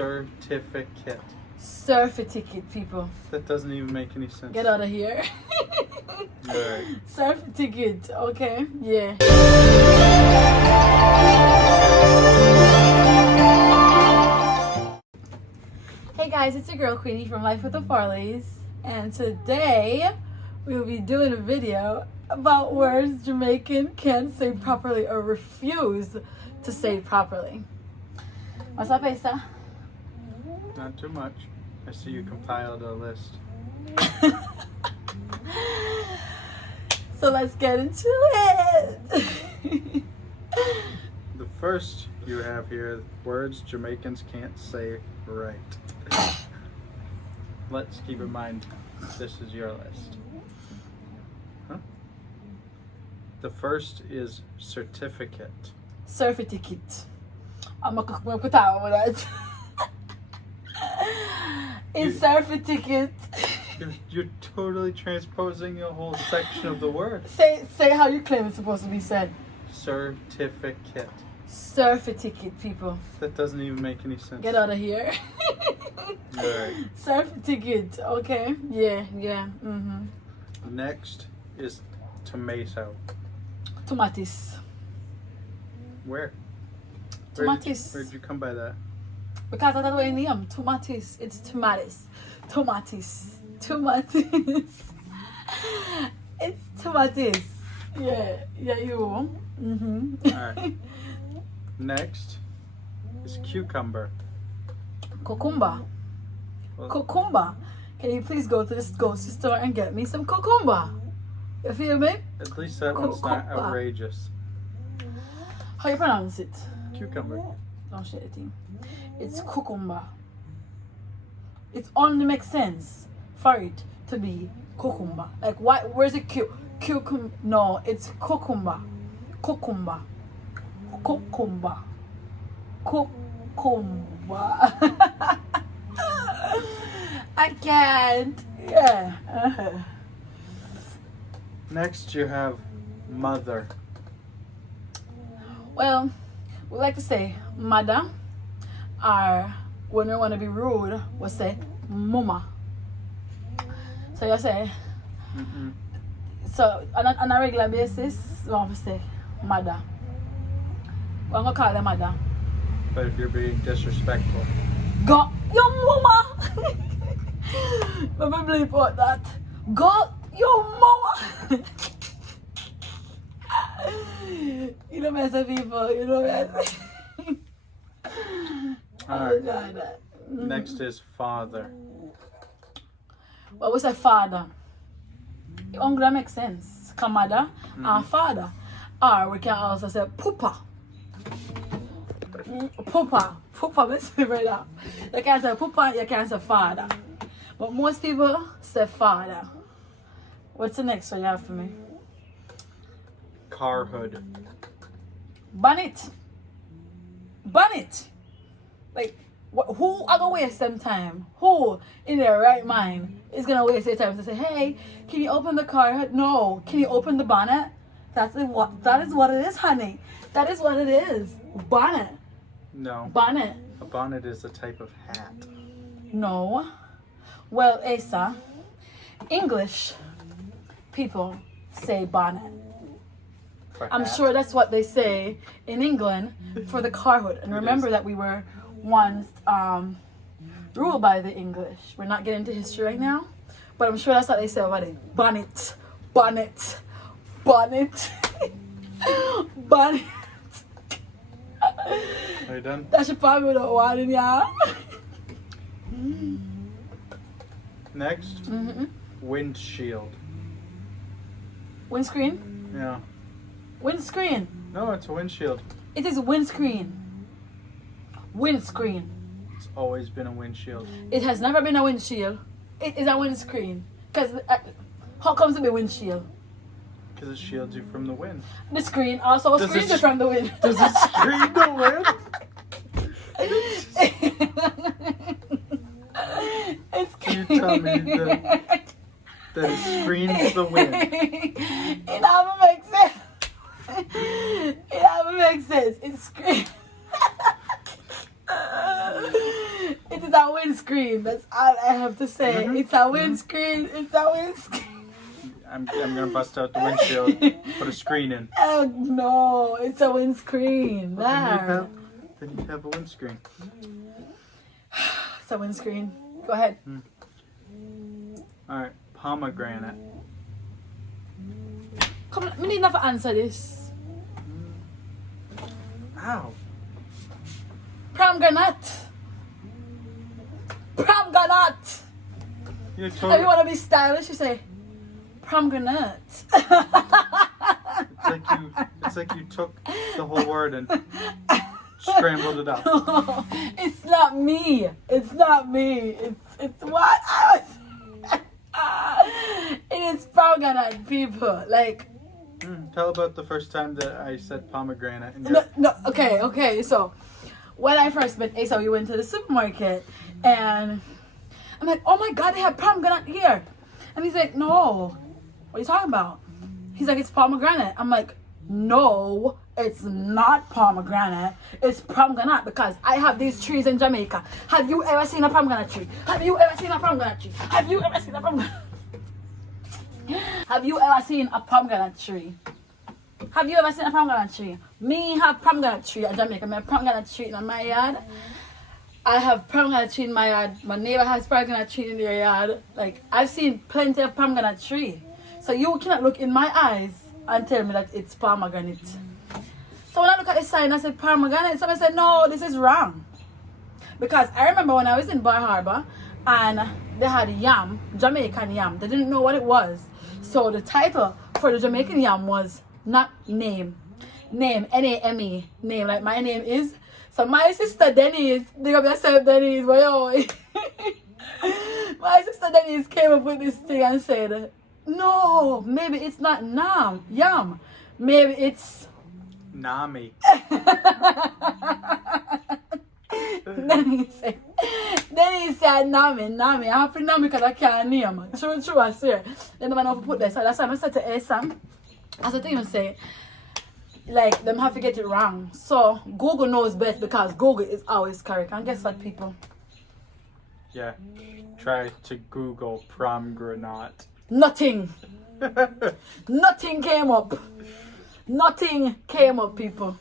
Certificate. Certificate, people. That doesn't even make any sense. Get out of here. Alright. Certificate, okay? Yeah. Hey guys, it's your girl Queenie from Life with the Farleys, and today we will be doing a video about words Jamaican can't say properly or refuse to say properly. What's up, Asa? Not too much. I see you compiled a list. So let's get into it. The first you have here, words Jamaicans can't say right. Let's keep in mind, this is your list. Huh? The first is certificate. Certificate. I'm gonna put out with that. It's certificate. You're totally transposing a whole section of the word. Say how you claim it's supposed to be said. Certificate. Certificate, people. That doesn't even make any sense. Get out of here. Alright. Certificate, okay? Yeah. Next is tomato. Tomatis. Where? Tomatis. Where'd you come by that? Because that's the way I name. Tomatis. It's tomatis. Tomatis. Tomatis. It's tomatis. Yeah, you. Alright. Next is cucumber. Cucumber. Cucumber. Can you please go to the grocery store and get me some cucumber? You feel me? At least that one's not outrageous. How you pronounce it? Cucumber. Don't share the thing. It's cucumber. It only makes sense for it to be cucumber. Like, why? Where's the cucumber? No, it's cucumber. Cucumber. Cucumber. Cucumber. I can't. Yeah. Next you have mother. Well, we like to say mother, or when we want to be rude, we say mama. So you say, so on a regular basis, we want to say mother. We're going to call them mother. But if you're being disrespectful. Got your mama! Let me bleep out that. Got your mama! You don't mess with people, you don't mess with. Alright. Next is father. Well, we say father. It only makes sense. Mother and father. Or we can also say poopa. Poopa makes me right up. You can say poopa, you can say father. But most people say father. What's the next one you have for me? Car hood. Bonnet. Like, who are gonna waste some time? Who in their right mind is gonna waste their time to say, hey, can you open the car hood? No. Can you open the bonnet? That is what it is, honey. That is what it is. Bonnet. No. Bonnet. A bonnet is a type of hat. No. Well, Asa, English people say bonnet. I'm sure that's what they say in England for the car hood. And remember that we were once ruled by the English. We're not getting into history right now, but I'm sure that's what they say about it. Bonnet. Bonnet. Bonnet. Bonnet. Are you done? That should probably be the one in here. Next, windshield. Windscreen? Yeah. Windscreen. No, it's a windshield. It is windscreen. Windscreen. It's always been a windshield. It has never been a windshield. It is a windscreen. Because how comes it be windshield? Because it shields you from the wind. The screen also screens you from the wind. Does it screen the wind? Can you tell me that it screens the wind? It never makes sense. It never makes sense. It screens. It's a windscreen. That's all I have to say. Mhm. It's a windscreen. It's a windscreen. I'm gonna bust out the windshield, put a screen in. Oh no, it's a windscreen. Then you have a windscreen. It's a windscreen. Go ahead. Alright, pomegranate. Come on, we need enough to answer this. Ow. Pomegranate. Pomegranate. You're If totally. you want to be stylish, you say pomegranate. It's like you took the whole word and scrambled it up. It's not me. It's not me. It's what I was. It is pomegranate, people. Like. Tell about the first time that I said pomegranate. And No. Okay. So, when I first met Asa, we went to the supermarket, and I'm like, "Oh my God, they have pomegranate here," and he's like, "No, what are you talking about?" He's like, "It's pomegranate." I'm like, "No, it's not pomegranate. It's pomegranate because I have these trees in Jamaica. Have you ever seen a pomegranate tree? Have you ever seen a pomegranate tree? Have you ever seen a pomegranate? Have you ever seen a pomegranate tree? Have you ever seen a pomegranate tree? Me have pomegranate tree in Jamaica. I have pomegranate tree in my yard. I have pomegranate tree in my yard. My neighbor has pomegranate tree in their yard. Like, I've seen plenty of pomegranate tree. So you cannot look in my eyes and tell me that it's pomegranate. So when I look at the sign, I said pomegranate. Somebody said, no, this is wrong. Because I remember when I was in Bar Harbor and they had yam, Jamaican yam. They didn't know what it was. So the title for the Jamaican yam was not name. Name, N-A-M-E. Name, like my name is. So my sister Denise, big up yourself Denise, boy. My sister Denise came up with this thing and said, no, maybe it's not yam. Maybe it's Nami. Then he said, Nami. I have to Nami because I can't name. True, I swear. Then the man have to put this. So that's why I said to Esam, as the thing you say, like, them have to get it wrong. So Google knows best because Google is always correct. And guess what, people? Yeah. Try to Google pomegranate. Nothing came up. Nothing came up, people.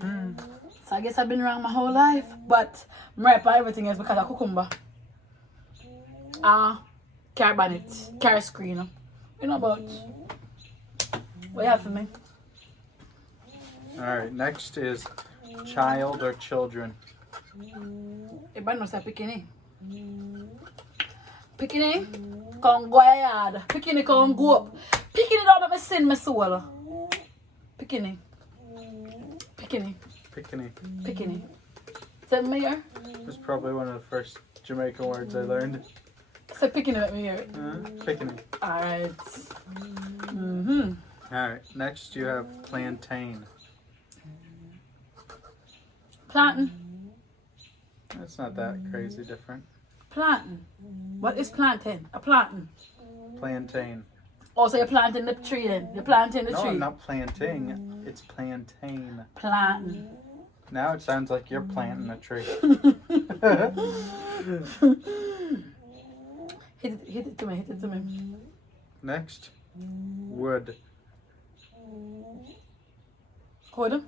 So I guess I've been wrong my whole life. But I'm right for everything else because of cucumber. Carrot bonnet. Carrot screen. You know about. What you have for me? Alright, next is child or children. Everybody knows that bikini. Bikini, come go yard. Bikini, come go up. Bikini don't let me sin my soul. Bikini. Say me here. That's probably one of the first Jamaican words I learned. Say bikini let me hear. Picking. Alright. Alright, next you have plantain. Plantain. That's not that crazy different. Plantain. What is plantain? A plantain. Plantain. Oh, so you're planting the tree then? You're planting the No, tree? I'm not planting. It's plantain. Plantain. Now it sounds like you're planting a tree. Hit it to me. Next, wood. Hold on.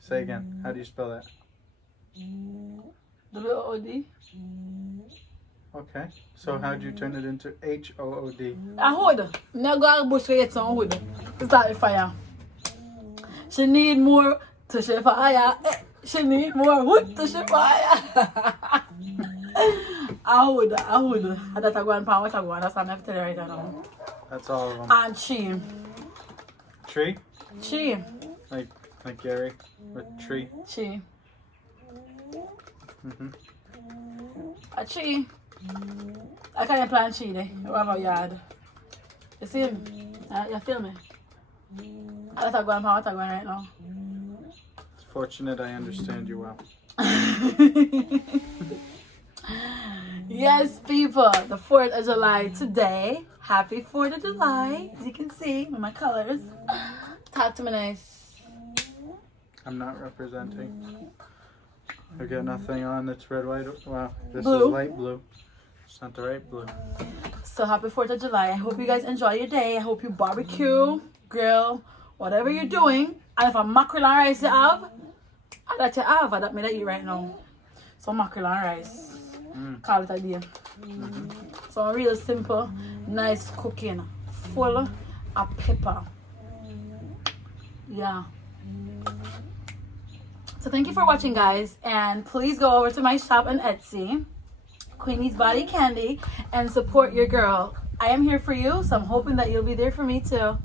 Say again. How do you spell that? W-O-D. Okay. So how'd you turn it into H-O-O-D? I hold her. Now go out bush to get some wood to start the fire. She need more to share fire. She need more wood to share fire. I hold her. And that's a go and pan what I go. That's what I'm telling you right now. That's all of them. And she. Tree? Like Gary with tree. She. A tree. I can't plant tree there. You have a yard. You see him? You feel me? That's a go and pan what I go right now. It's fortunate I understand you well. Yes, people, the 4th of July today. Happy 4th of July. As you can see with my colors. Talk to me nice. I'm not representing. I got nothing on that's red, white. Wow, this Blue. is light blue. It's not the right blue. So happy 4th of July. I hope you guys enjoy your day. I hope you barbecue, grill, whatever you're doing. And if a mackerel and rice you have, that you have, that me that eat right now. So mackerel and rice. Call it a day. So real simple, nice cooking. Full of pepper. Yeah. So thank you for watching, guys. And please go over to my shop on Etsy, Queenie's Body Candy, and support your girl. I am here for you, so I'm hoping that you'll be there for me too.